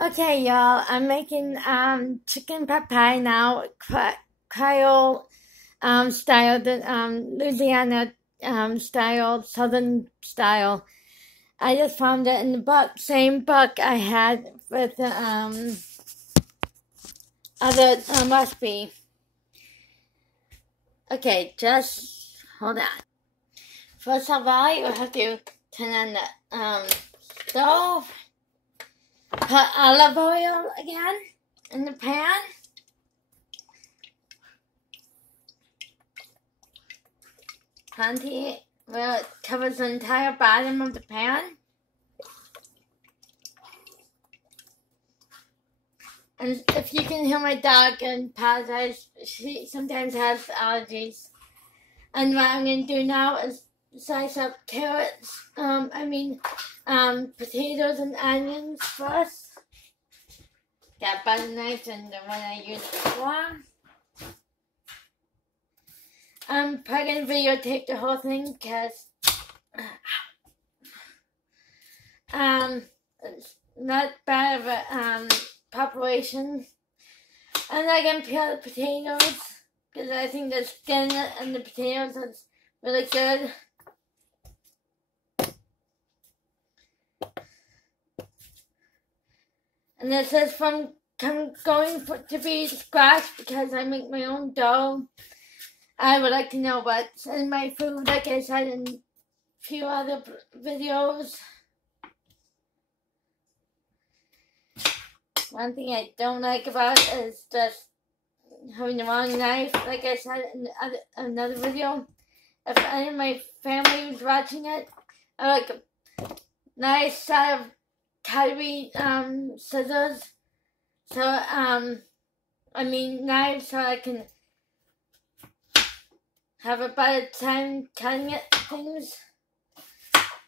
Okay, y'all. I'm making chicken pot pie now, Creole style, the Louisiana style, Southern style. I just found it in the same book I had with the other recipe. Okay, just hold on. First of all, you have to turn on the stove. Put olive oil again in the pan. Plenty where it covers the entire bottom of the pan. And if you can hear my dog and apologize, she sometimes has allergies. And what I'm going to do now is slice up carrots, potatoes and onions first. Got butter knife and the one I used before. I'm probably going to videotape the whole thing because it's not bad of a preparation. I'm not going to peel the potatoes because I think the skin and the potatoes is really good. And this is going to be scratch because I make my own dough. I would like to know what's in my food, like I said in a few other videos. One thing I don't like about it is just having the wrong knife, like I said in another video. If any of my family was watching it, I like a nice set of cutlery scissors. So, knives, so I can have a better time cutting things.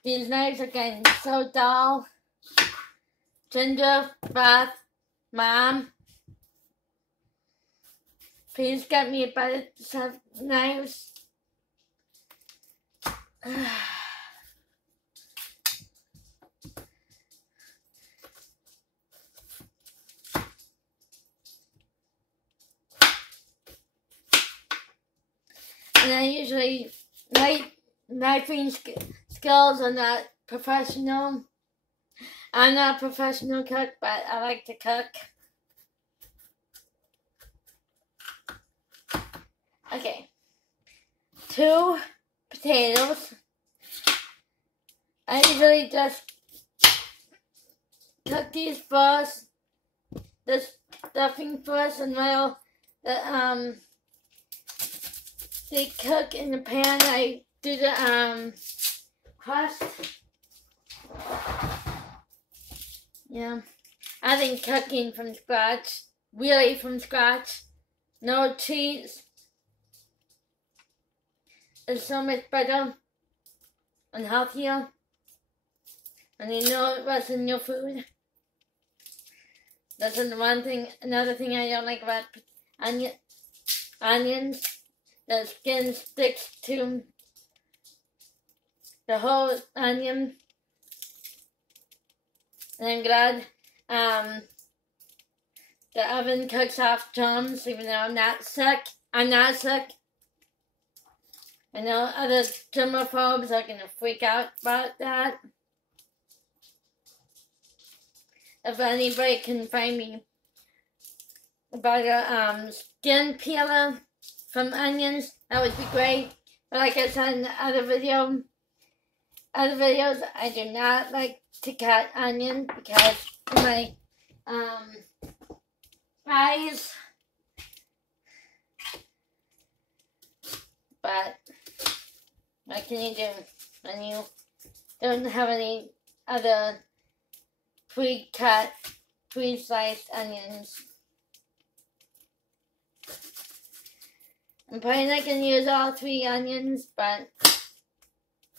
These knives are getting so dull. Ginger, Beth, Mom, please get me a better set of knives. And I usually, my knifing skills are not professional. I'm not a professional cook, but I like to cook. Okay. 2 potatoes. I usually just cook these first, the stuffing first, and while they cook in the pan, I do the crust. Yeah, I think cooking from scratch, really from scratch, no cheese, is so much better and healthier. And you know what's in your food. That's another thing I don't like about onions. The skin sticks to the whole onion. And I'm glad the oven cooks off germs, even though I'm not sick. I'm not sick. I know other germaphobes are going to freak out about that. If anybody can find me about a skin peeler from onions, that would be great. But like I said in the other videos, I do not like to cut onions because my eyes. But what can you do when you don't have any other pre-cut, pre-sliced onions? I'm probably not going to use all 3 onions, but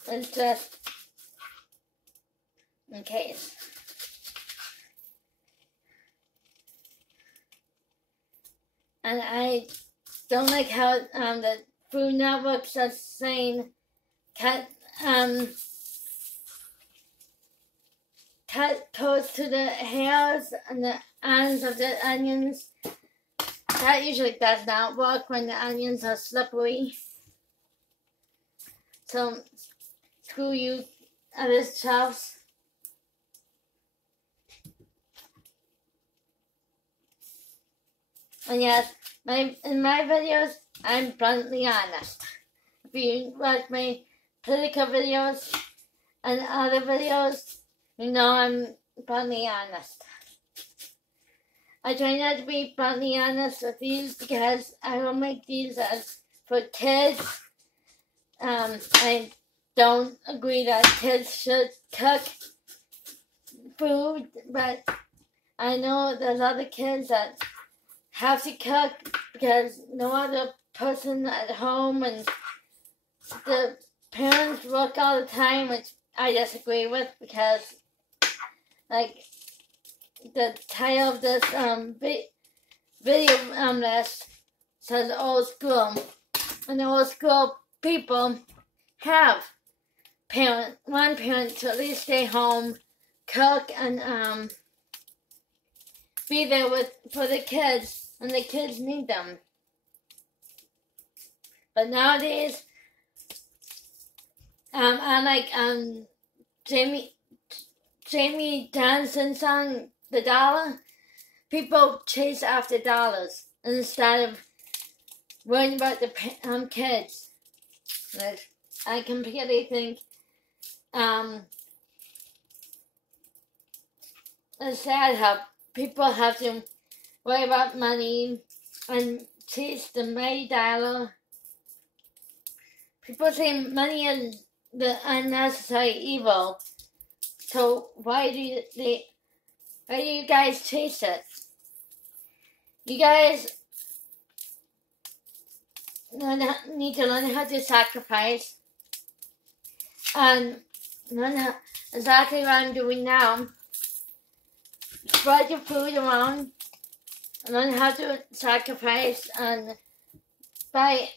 it's just in case. And I don't like how the Food Network's just saying cut cut close to the hairs and the ends of the onions. That usually does not work when the onions are slippery. So, screw you, other shelves. And yes, in my videos, I'm bluntly honest. If you watch my political videos and other videos, you know I'm bluntly honest. I try not to be bluntly honest with these because I don't make these as for kids. I don't agree that kids should cook food, but I know there's other kids that have to cook because no other person at home, and the parents work all the time, which I disagree with because, like, the title of this video list says old school, and old school people have one parent to at least stay home, cook, and be there for the kids, and the kids need them. But nowadays, I like Jamie Johnson's song, The Dollar. People chase after dollars instead of worrying about the kids. I completely think it's sad how people have to worry about money and chase the mighty dollar. People say money is the unnecessary evil. So why do you guys chase it? You guys need to learn how to sacrifice and learn exactly what I'm doing now. Spread your food around, learn how to sacrifice and buy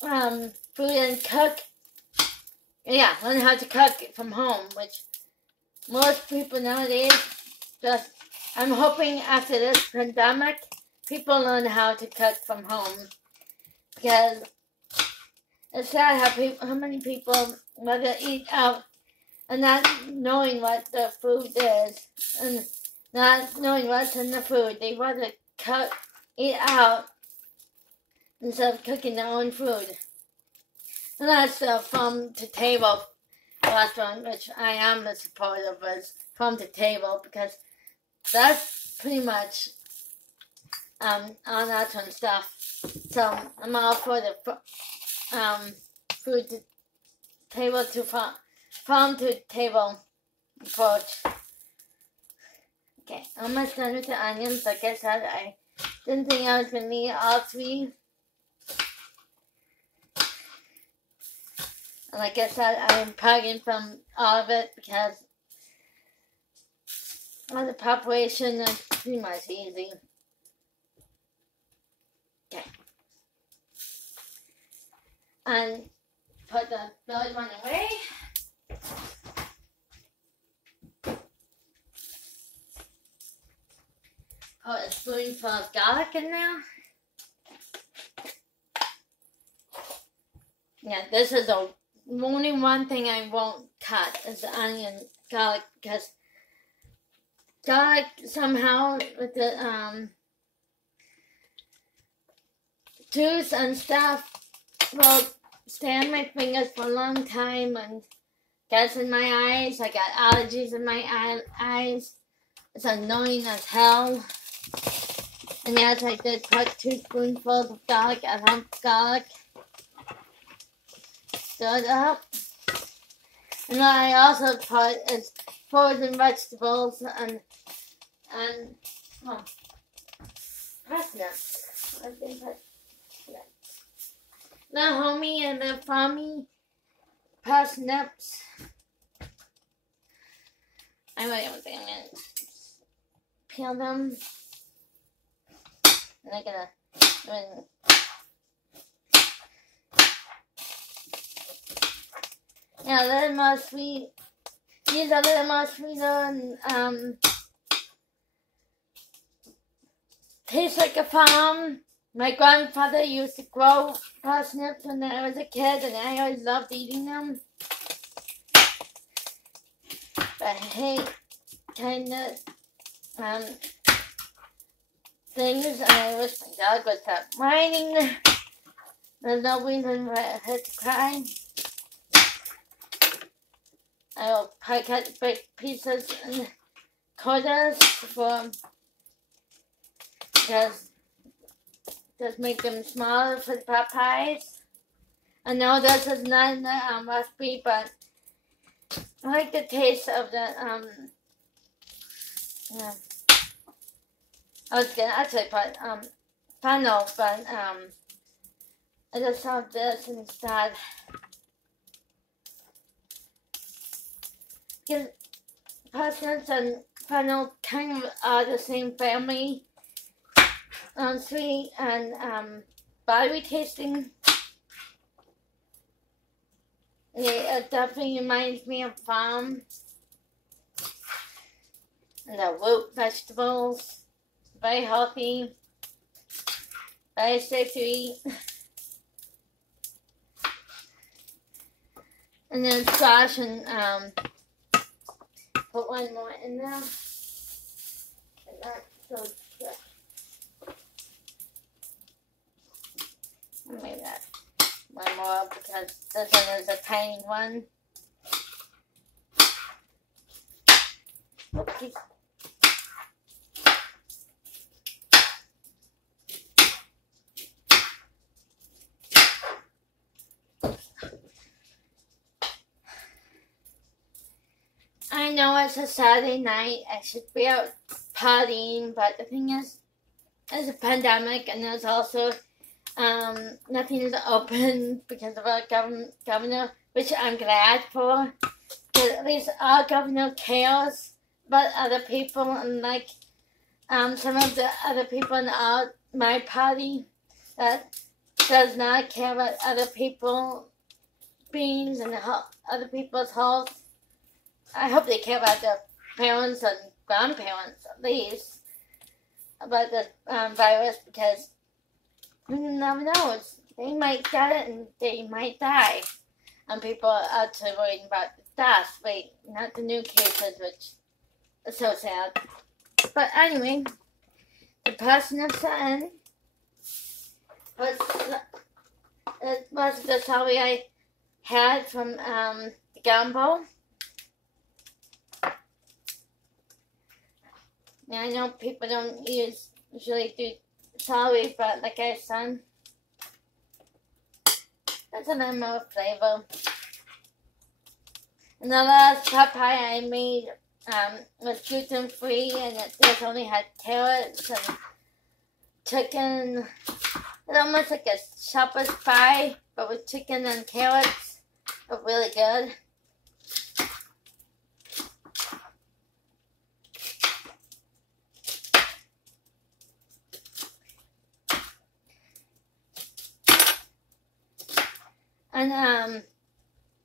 food and cook. Yeah, learn how to cook from home, which most people nowadays just, I'm hoping after this pandemic, people learn how to cook from home. Because it's sad how many people rather eat out and not knowing what the food is and not knowing what's in the food. They rather eat out instead of cooking their own food. And that's the farm to table restaurant, which I am the supporter of, is farm to table, because that's pretty much all natural stuff. So I'm all for the food to table to farm to table approach. Okay, almost done with the onions. Like I said, I didn't think I was gonna need all three. And like I said, I'm plugging from all of it because all the preparation is pretty much easy. Okay. And put the third one away. Put a spoonful of garlic in there. Yeah, this is the only one thing I won't cut is the onion garlic, because garlic somehow with the juice and stuff will stay on my fingers for a long time and gets in my eyes. I got allergies in my eyes. It's annoying as hell. And yes, I did put 2 spoonfuls of garlic, a lump of garlic. Stir it up. And what I also put is frozen vegetables and parsnips. I think the homie and the farmy parsnips. I don't think I'm gonna peel them. And I'm gonna yeah, a little more sweet these are the most tastes like a farm. My grandfather used to grow parsnips when I was a kid, and I always loved eating them. But I hate kind of things, and I wish my dog would stop whining. There's no reason for her to cry. I will probably cut big pieces and quarters because just make them smaller for the pot pies. I know this is not in the recipe, but I like the taste of the yeah. I was gonna actually put funnel, but I just have this instead. Because parsnips and fennel kind of are the same family. Sweet and buttery tasting. It definitely reminds me of farm. And the root vegetables. Very healthy. Very safe to eat. And then squash and put one more in there. And that's so good. I'll make that one more because this one is a tiny one. Oops. I know it's a Saturday night. I should be out partying, but the thing is, there's a pandemic, and there's also nothing is open because of our governor, which I'm glad for. Because at least our governor cares about other people, and like some of the other people in my party that does not care about other people's beings and other people's health. I hope they care about their parents and grandparents at least about the virus, because you never know. They might get it and they might die. And people are actually worried about the death rate, not the new cases, which is so sad. But anyway, the parsnips are in. It was the celery I had from the gumbo. Now, I know people don't usually do celery, but like I said, that's a little more flavor. And the last pot pie I made was gluten-free, and it just only had carrots and chicken. It's almost like a shepherd's pie, but with chicken and carrots. But really good. And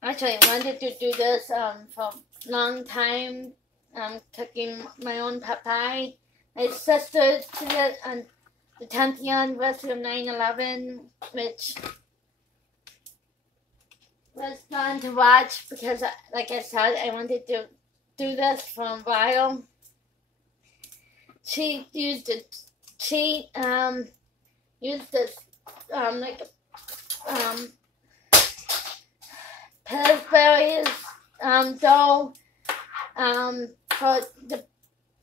actually I wanted to do this for a long time, cooking my own pot pie. My sister did it on the 10th anniversary of 9/11, which was fun to watch because, like I said, I wanted to do this for a while. She used this Pillsbury's dough for the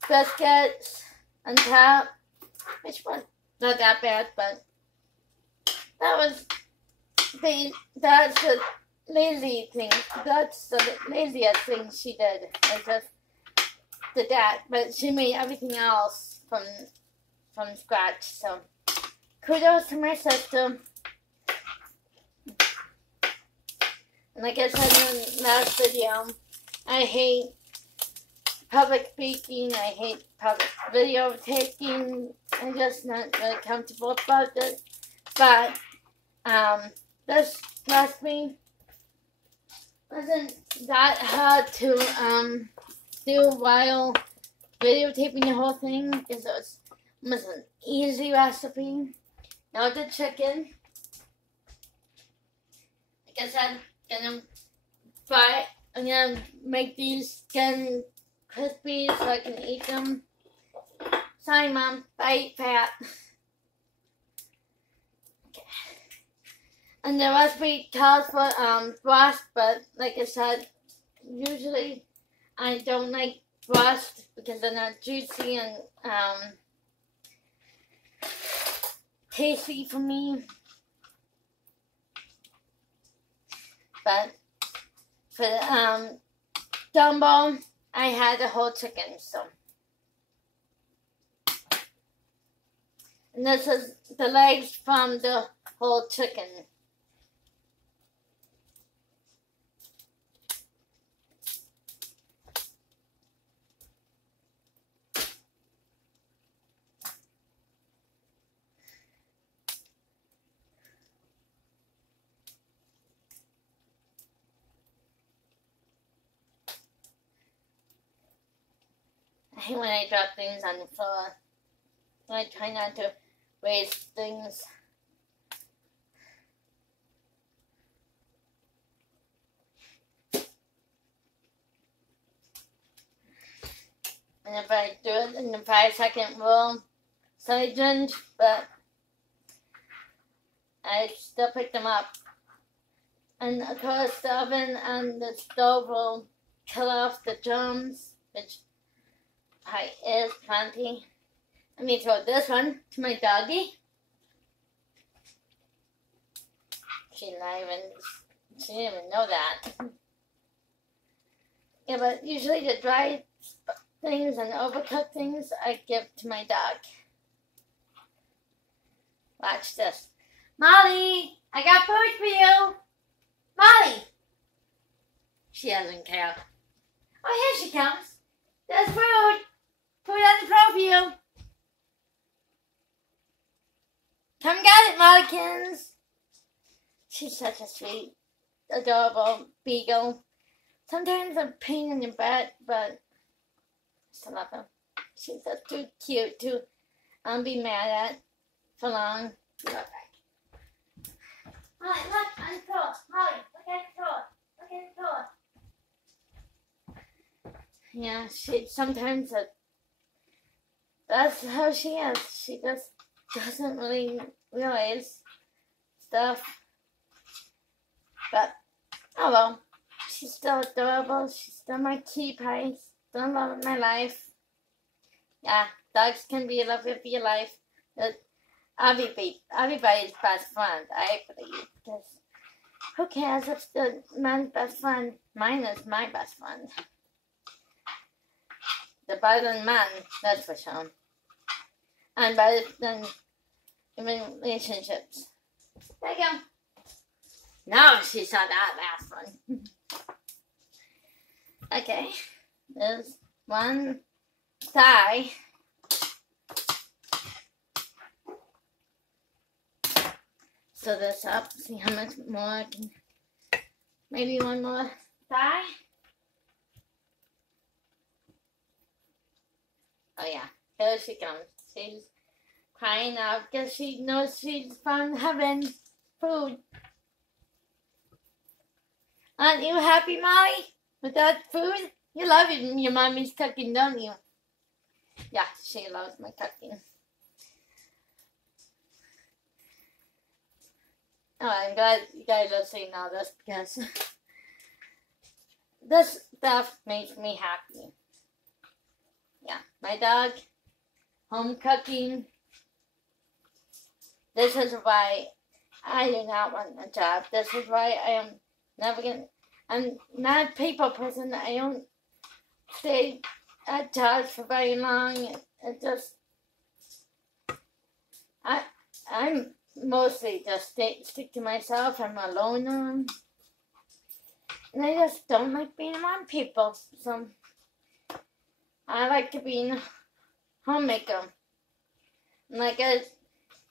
biscuits on top, which was not that bad, but that's the lazy thing. That's the laziest thing she did. I just did that, but she made everything else from scratch. So kudos to my sister. And like I said in the last video, I hate public speaking. I hate public video taking. I'm just not really comfortable about it. But this recipe wasn't that hard to do while videotaping the whole thing because it was an easy recipe. Now the chicken. Like I said, I'm gonna make these skin crispy so I can eat them. Sorry, Mom, I eat fat. Okay. And the recipe calls for breast, but like I said, usually I don't like breast because they're not juicy and tasty for me. But for the gumbo, I had a whole chicken, so. And this is the legs from the whole chicken. I hate when I drop things on the floor. I try not to waste things. And if I do it in the 5-second rule, sorry, Ginge, but I still pick them up. And of course, the oven and the stove will kill off the germs, which is plenty. Let me throw this one to my doggie. She didn't even know that. Yeah, but usually the dry things and overcooked things I give to my dog. Watch this. Molly, I got food for you. Molly. She doesn't care. Oh, here she comes. There's food. Food on the floor for you. Come get it, Mollykins. She's such a sweet, adorable beagle. Sometimes I'm a pain in the butt, but I still love her. She's just too cute to be mad at for long. Be right back. Molly, look on the floor. Molly, look at the floor. Look at the floor. Yeah, she sometimes that's how she is. She just doesn't really realize stuff. But, oh well. She's still adorable. She's still my cutie pie. Still love of my life. Yeah, dogs can be a love of your life. Everybody's best friend, I believe. Because who cares if the man's best friend? Mine is my best friend. The better than man, that's for sure. And better than relationships. There you go. Now she saw that last one. Okay, there's one thigh. Sew this up, see how much more I can, maybe one more thigh. Oh yeah, here she comes. She's crying out because she knows she's found heaven food. Aren't you happy, Molly, with that food? You love your mommy's cooking, don't you? Yeah, she loves my cooking. Oh, I'm glad you guys are seeing all this because this stuff makes me happy. Yeah, my dog, home cooking. This is why I do not want a job. This is why I am never gonna. I'm not a people person. I don't stay at jobs for very long. It just. I'm mostly just stick to myself. I'm a loner. And I just don't like being around people. So I like to be a homemaker. And like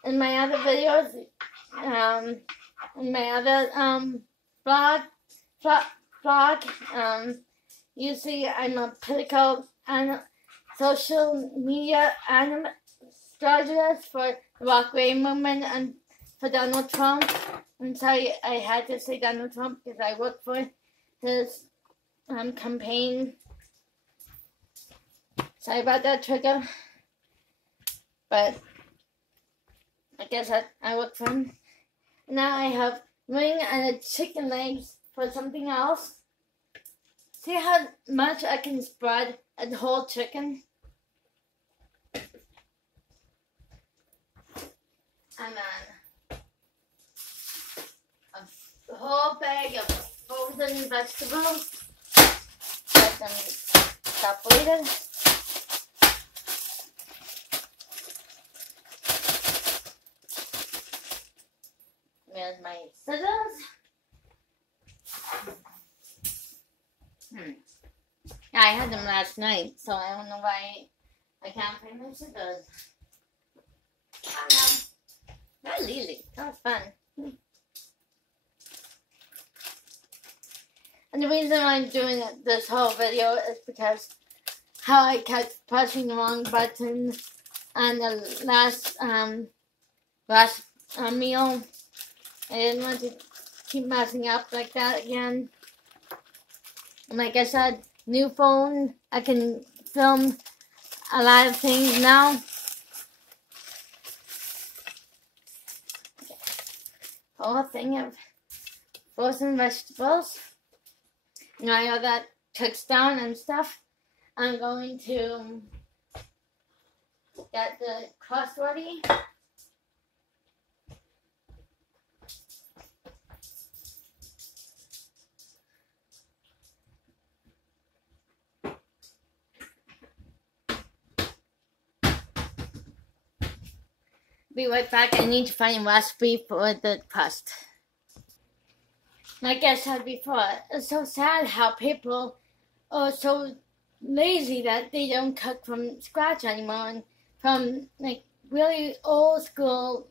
in my other videos, in my other blog, blog. Usually I'm a political and social media strategist for the Walkway movement and for Donald Trump. I'm sorry I had to say Donald Trump because I work for his campaign. Sorry about that, trigger. But I guess I work for him. Now I have wing and a chicken legs for something else. See how much I can spread a whole chicken? And then a whole bag of frozen vegetables. Let them separated. There's my scissors. Yeah, I had them last night, so I don't know why I can't find my scissors. Not easy. That was fun. And the reason I'm doing this whole video is because how I kept pressing the wrong button on the last meal. I didn't want to keep messing up like that again. And like I said, new phone, I can film a lot of things now. Okay. Whole thing of frozen vegetables. Now that cooks down and stuff, I'm going to get the crust ready. Be right back. I need to find a recipe for the crust. Like I said before, it's so sad how people are so lazy that they don't cook from scratch anymore and from like really old school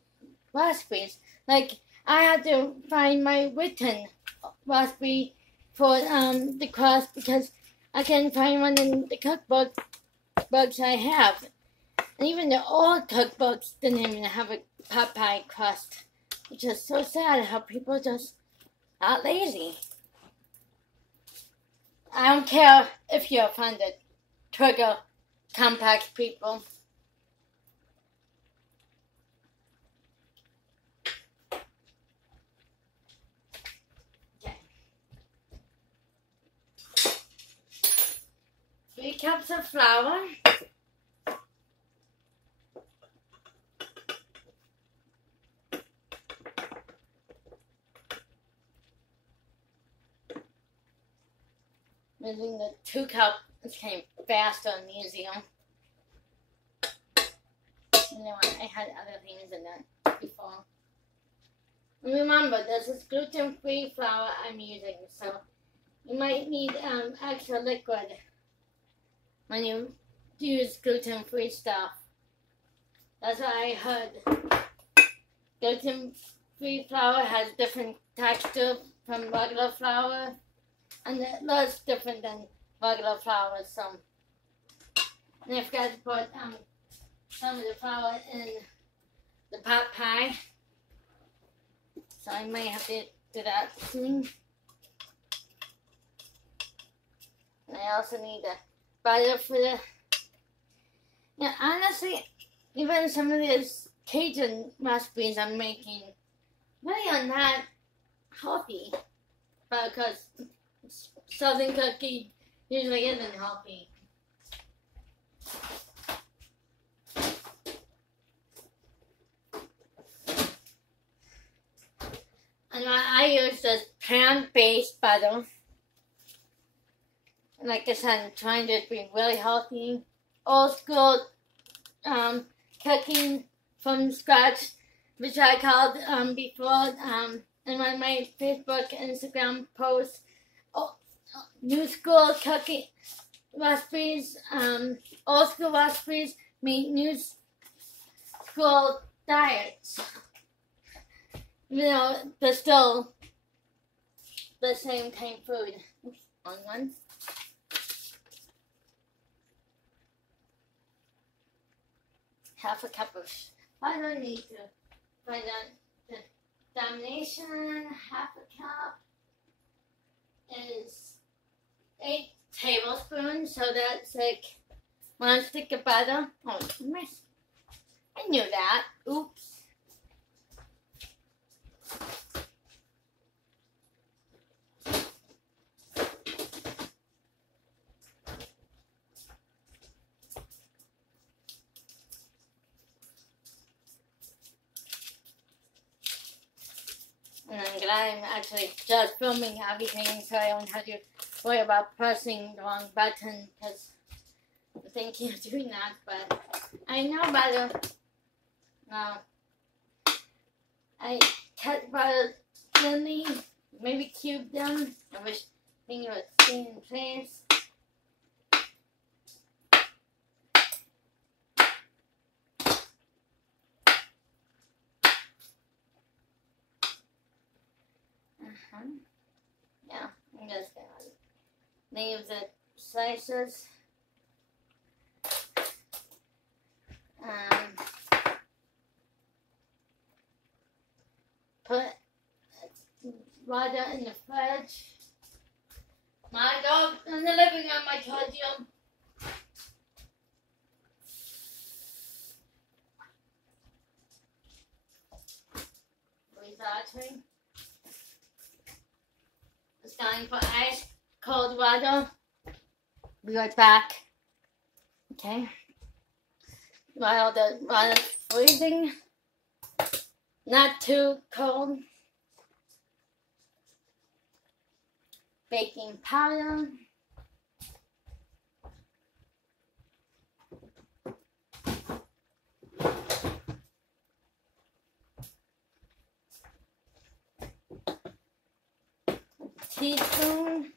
recipes. Like I had to find my written recipe for the crust because I can't find one in the cookbooks I have. And even the old cookbooks didn't even have a pot pie crust, which is so sad how people just are lazy. I don't care if you're offended. Trigger compact people. Okay. 3 cups of flour. Using the 2 cup, it's kind of faster and easier. You know what, I had other things in that before. Remember, this is gluten-free flour I'm using, so you might need extra liquid when you use gluten-free stuff. That's what I heard. Gluten-free flour has different texture from regular flour. And it looks different than regular flour, so. And I forgot to put some of the flour in the pot pie. So I might have to do that soon. And I also need the butter for the. Yeah, honestly, even some of these Cajun recipes I'm making really are not healthy, because Southern cookie usually isn't healthy. And I use this pan-based butter. Like I said, I'm trying to be really healthy. Old school cooking from scratch, which I called before in one of my Facebook, Instagram posts. New school cooking recipes, old school recipes meet new school diets. You know, they're still the same kind of food. on one. Half a cup of, I don't need to find out the denomination. Half a cup is 8 tablespoons, so that's like 1 stick of butter. Oh, I knew that. Oops. And I'm glad I'm actually just filming everything so I don't have to worry about pressing the wrong button because I'm thinking of doing that, but I know butter. No. I cut butter thinly, maybe cube them. I wish things would stay in place. Yeah, I'm just gonna leave the slices. Put water in the fridge. My dog in the living room, I told you. Researching. It's time for ice cold water. Be right back. Okay. While the water's freezing, not too cold. Baking powder. Teaspoon.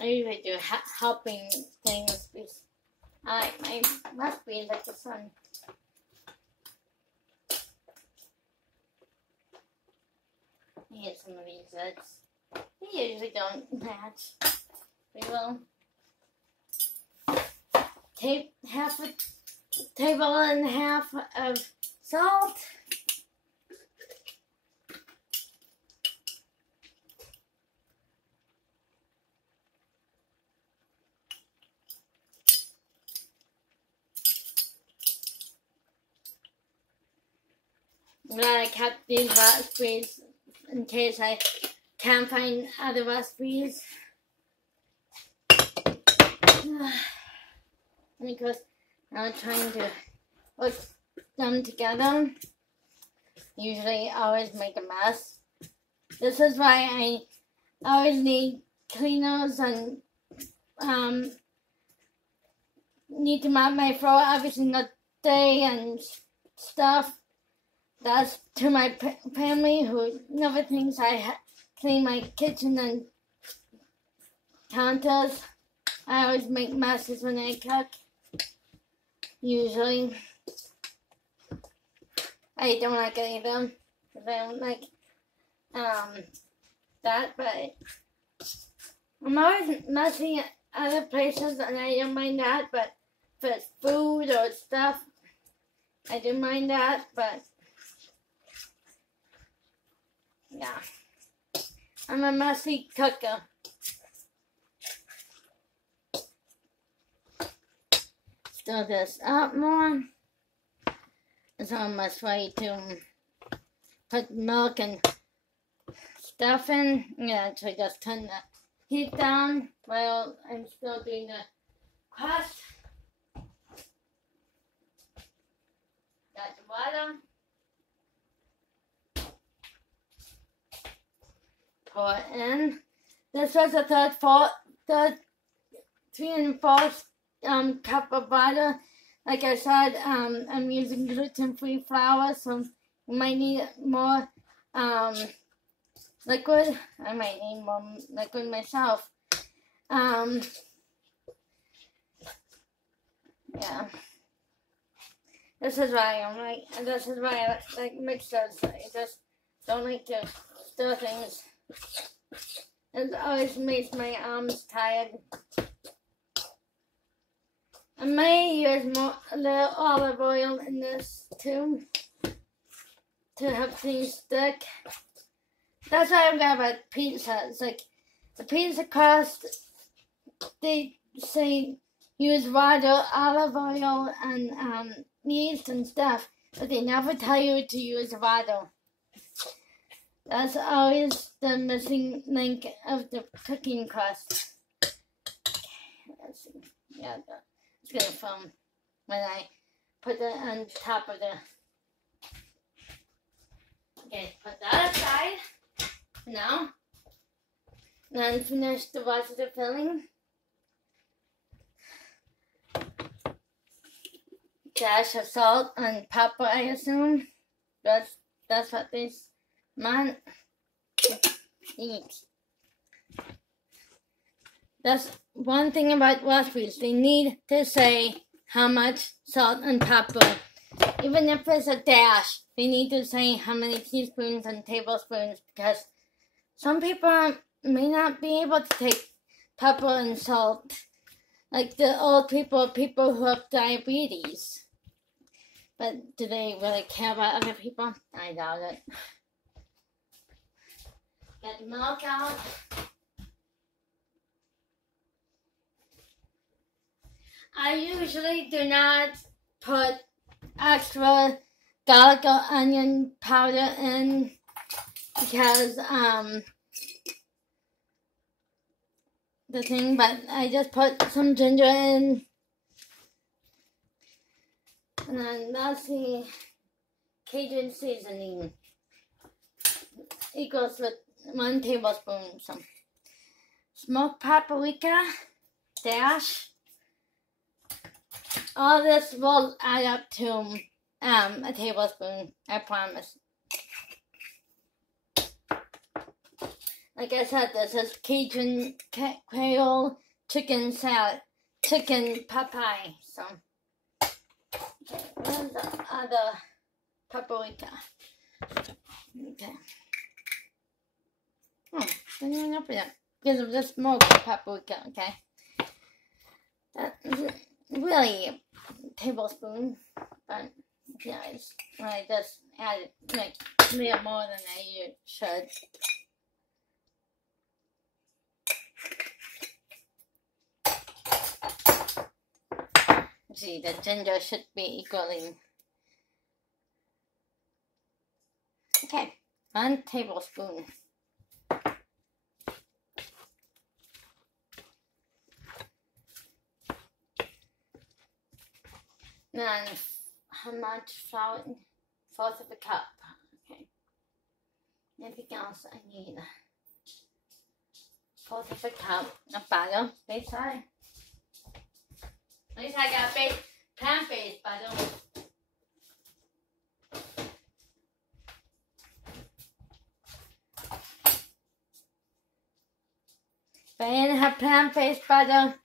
I usually do helping things because I like my recipes like the sun. I get some of these that they usually don't match. We will take half a table and a half of salt. I'm glad I kept these recipes in case I can't find other recipes. Because I'm trying to put them together. Usually I always make a mess. This is why I always need cleaners and need to mop my floor every single day and stuff. That's to my family who never thinks I clean my kitchen and counters. I always make messes when I cook. Usually. I don't like any of them because I don't like that, but I'm always messy at other places and I don't mind that, but if it's food or stuff, I do mind that, but yeah. I'm a messy cooker. Stir this up more. It's almost ready to put milk and stuff in. I'm gonna actually just turn the heat down while I'm still doing the crust. Got the water. Pour it in. This was a third 3 4 cup of butter. Like I said, I'm using gluten-free flour, so you might need more liquid. I might need more liquid myself. Yeah. This is why I'm like, and this is why I like mixers. I just don't like to stir things. It always makes my arms tired. I may use a little olive oil in this too, to help things stick. That's why I'm glad about pizza. It's like the pizza crust, they say use raw olive oil and yeast and stuff, but they never tell you to use raw. That's always the missing link of the cooking crust. Let's see. Yeah, it's gonna film when I put it on top of the. Okay, put that aside. Now, then finish the rest of the filling. Dash of salt and pepper, I assume. That's what this meant. That's one thing about recipes. They need to say how much salt and pepper. Even if it's a dash, they need to say how many teaspoons and tablespoons, because some people may not be able to take pepper and salt. Like the old people who have diabetes. But do they really care about other people? I doubt it. Get the milk out. I usually do not put extra garlic or onion powder in because the thing, but I just put some ginger in, and then that's the Cajun seasoning. Equals with 1 tablespoon. Some smoked paprika, dash. All this will add up to a tablespoon, I promise. Like I said, this is Cajun creole chicken salad, chicken pot pie. So, okay, where's the other paprika? Okay. Oh, didn't even open it because of the smoked paprika. Okay, that isn't really a tablespoon, but yeah, I just added like a little more than I should. See, the ginger should be equaling. Okay, 1 tablespoon. Then, how much flour? 1/4 of a cup. Okay. Anything else I need? 1/4 of a cup of butter. Base side. At least I got plant-based butter. If I didn't have plant-based butter,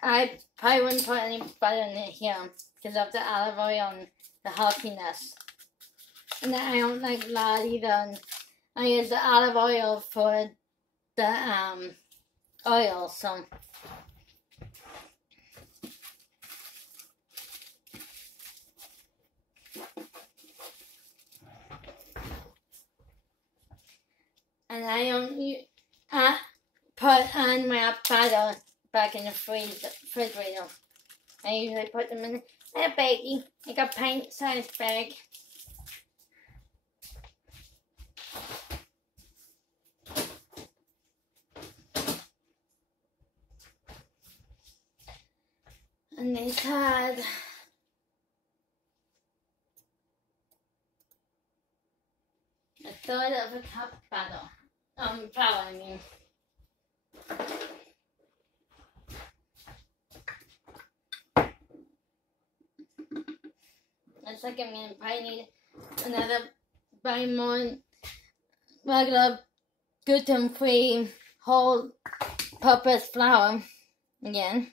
I probably wouldn't put any butter in it here because of the olive oil and the healthiness. And I don't like lard either. And I use the olive oil for the oil, so. And I don't put on my butter back in the refrigerator. I usually put them in a baggie, like a pint-sized bag. And they had a 1/3 of a cup butter. Flour, I mean. It's like, I mean, I need buy more regular gluten-free whole purpose flour again.